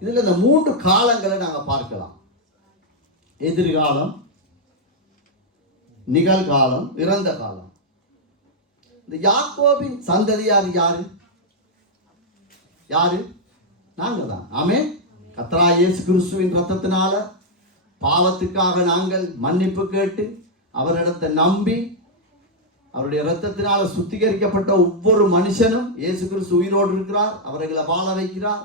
இதில் இந்த மூன்று காலங்களை நாங்கள் பார்க்கலாம். எதிர்காலம் நிகழ்காலம் இறந்த காலம். இந்த யாக்கோபின் சந்ததியார் யாரு? யாரு? நாங்க தான் ஆமே கத்ரா இயேசு கிறிஸ்துவின் ரத்தத்தினால பாவத்துக்காக நாங்கள் மன்னிப்பு கேட்டு அவரிடத்தை நம்பி அவருடைய ரத்தத்தினால சுத்திகரிக்கப்பட்ட ஒவ்வொரு மனுஷனும் இயேசு கிறிஸ்து உயிரோடு இருக்கிறார் அவர்களை வாழ வைக்கிறார்.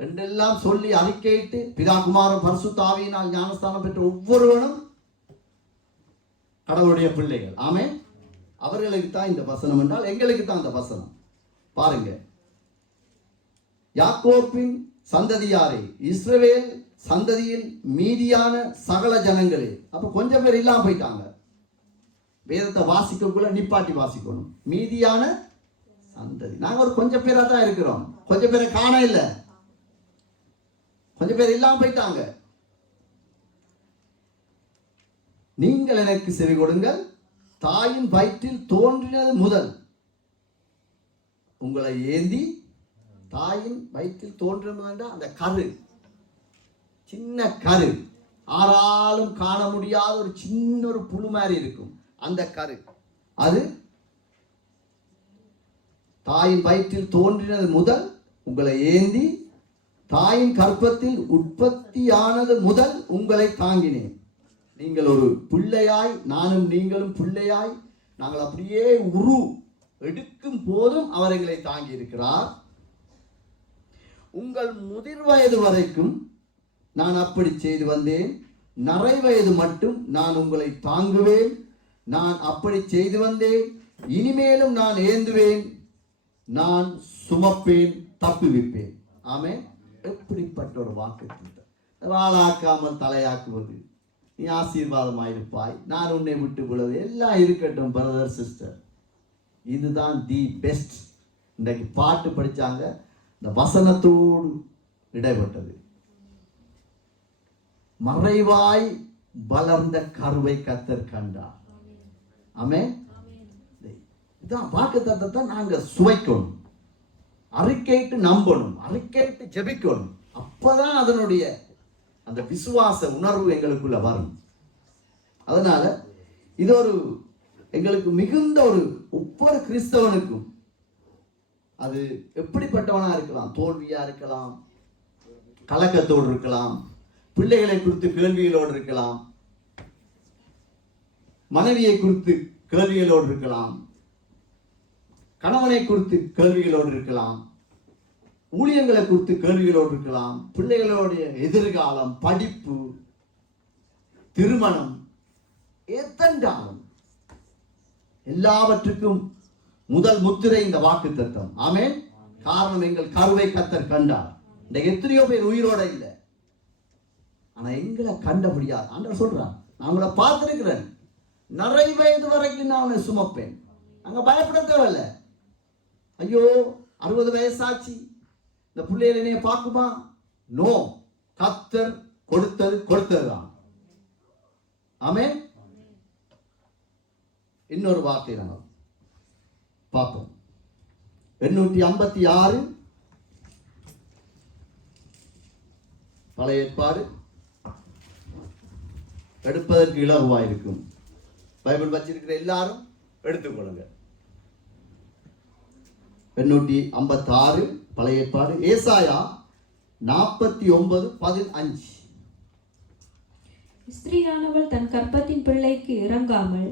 ரெண்டெல்லாம் சொல்லி அறிக்கையிட்டு பிதாகுமாரன் பரிசுத்தாவியினால் ஞானஸ்தானம் பெற்ற ஒவ்வொருவனும் கடவுளுடைய பிள்ளைகள். ஆமே அவர்களுக்கு தான் இந்த வசனம் என்றால் எங்களுக்கு தான் இந்த வசனம். பாருங்க. யாக்கோப்பின் சந்ததியாரே இஸ்ரவேல் சந்ததியில் மீதியான சகல ஜனங்களே. அப்ப கொஞ்சம் பேர் இல்லாம போயிட்டாங்க. வேதத்தை வாசிக்கக்குள்ள நிப்பாட்டி வாசிக்கணும். மீதியான சந்ததி. நாங்க ஒரு கொஞ்சம் பேரா தான் இருக்கிறோம். கொஞ்சம் பேரை காண இல்லை. கொஞ்சம் பேர் இல்லாம போயிட்டாங்க. நீங்கள் எனக்கு செவி கொடுங்கள். தாயின் வயிற்றில் தோன்றினது முதல். உங்களை ஏந்தி தாயின் வயிற்றில் தோன்றினது அந்த கரு. சின்ன கரு. ஆறாலும் காண முடியாத ஒரு சின்ன ஒரு புழு மாதிரி இருக்கும். அந்த கரு. அது தாயின் வயிற்றில் தோன்றினது முதல். உங்களை ஏந்தி தாயின் கற்பத்தில் உற்பத்தியானது முதல் உங்களை தாங்கினேன். நீங்கள் ஒரு பிள்ளையாய் நானும் நீங்களும் பிள்ளையாய் நாங்கள் அப்படியே உரு எடுக்கும் போதும் அவர் எங்களை தாங்கி இருக்கிறார் உங்கள் முதிர் வயது வரைக்கும் நான் அப்படி செய்து வந்தேன். நரை வயது மட்டும் நான் உங்களை தாங்குவேன். நான் அப்படி செய்து வந்தேன். இனிமேலும் நான் ஏந்துவேன். நான் சுமப்பேன் தப்புவிப்பேன். ஆமே எப்படிப்பட்ட ஒரு வாக்கு வாழாக்காமல் தலையாக்குவது. நீ ஆசீர்வாதமாயிருப்பாய். நான் உன்னை விட்டு விடுவது. எல்லாம் இருக்கட்டும் பிரதர் சிஸ்டர் இதுதான் தி பெஸ்ட் இன்றைக்கு பாட்டு படிச்சாங்க. இந்த வசனத்தோடு இடைப்பட்டது. மறைவாய் வளர்ந்த கருவை கத்தர் கண்டார். ஆமே இதான் வாக்கு தத்தத்தை நாங்க சுவைக்கணும். அறிக்கைட்டு நம்பணும் அறிக்கைட்டு ஜெபிக்கணும். அப்பதான் அதனுடைய அந்த விசுவாச உணர்வு எங்களுக்குள்ள வரும். அதனால இது ஒரு எங்களுக்கு மிகுந்த ஒரு ஒவ்வொரு கிறிஸ்தவனுக்கும் அது எப்படிப்பட்டவனா இருக்கலாம்? தோல்வியா இருக்கலாம் கலக்கத்தோடு இருக்கலாம் பிள்ளைகளை குறித்து கேள்விகளோடு இருக்கலாம் மனைவியை குறித்து கேள்விகளோடு இருக்கலாம் கணவனை குறித்து கேள்விகளோடு இருக்கலாம். ஊழியங்களை குறித்து கேள்விகளோடு இருக்கலாம். பிள்ளைகளுடைய எதிர்காலம் படிப்பு திருமணம் எத்தன்றாலும் எல்லாவற்றுக்கும் முதல் முத்திரை இந்த வாக்கு தத்துவம் ஆமென். காரணம் எங்கள் கருவை கத்தர் கண்டார். இந்த எத்தனையோ பேர் உயிரோட இல்லை. ஆனா எங்களை கண்ட முடியாது ஆண்டவர் சொல்றான் நான் உங்களை பார்த்திருக்கிறேன். நிறைய வயது வரைக்கும் நான் உன்னை சுமப்பேன். அங்க பயப்பட தேவையில்ல. ஐயோ அறுபது வயசாச்சு. இந்த பிள்ளைகள் என்னைய பார்க்குமா? நோ. கத்தர் கொடுத்தது கொடுத்ததுதான். ஆமே இன்னொரு வார்த்தை நம்ம பார்ப்போம். எண்ணூற்றி ஐம்பத்தி ஆறு. பழைய ஏற்பாடு. எடுப்பதற்கு இலகுவா பைபிள் வச்சிருக்கிற எல்லாரும் எடுத்துக்கொள்ளுங்கள் எண்ணூற்றி ஐம்பத்தி ஆறு பழைய ஏற்பாடு. ஏசாயா நாற்பத்தி ஒன்பது பதினஞ்சு. ஸ்திரீயானவள் தன் கற்பத்தின் பிள்ளைக்கு இறங்காமல்